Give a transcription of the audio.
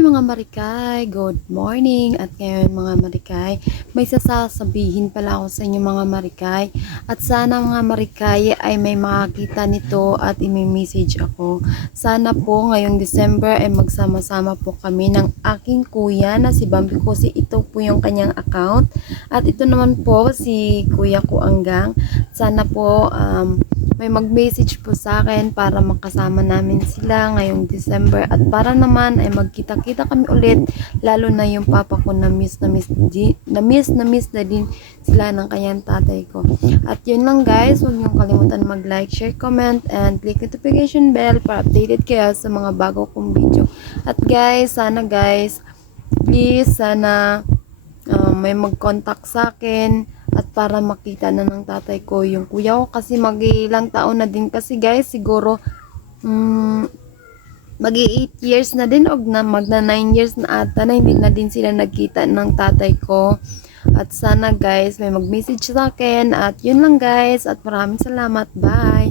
Hi mga Marikay, good morning. At ngayon mga Marikay, may sasabihin pala ako sa inyo mga Marikay. At sana mga Marikay ay may makakita nito at imi-message ako. Sana po ngayong December ay magsama-sama po kami ng aking kuya na si Bambi Kosi. Ito po yung kanyang account. At ito naman po si Kuya ko Anggang. Sana po may mag-message po sa akin para makasama namin sila ngayong December at para naman ay magkita-kita kami ulit, lalo na yung papa ko na miss na din sila ng kanyang tatay ko. At yun lang guys, huwag niyong kalimutan mag-like, share, comment and click notification bell para updated kayo sa mga bago kong video. At guys, sana guys, please sana may mag-contact sa akin at para makita na ng tatay ko yung kuya ko kasi mag-ilang taon na din kasi guys, siguro mag-8 years na din o magna 9 years na ata na hindi na din sila nagkita ng tatay ko. At sana guys may mag-message sa akin at yun lang guys at maraming salamat, bye.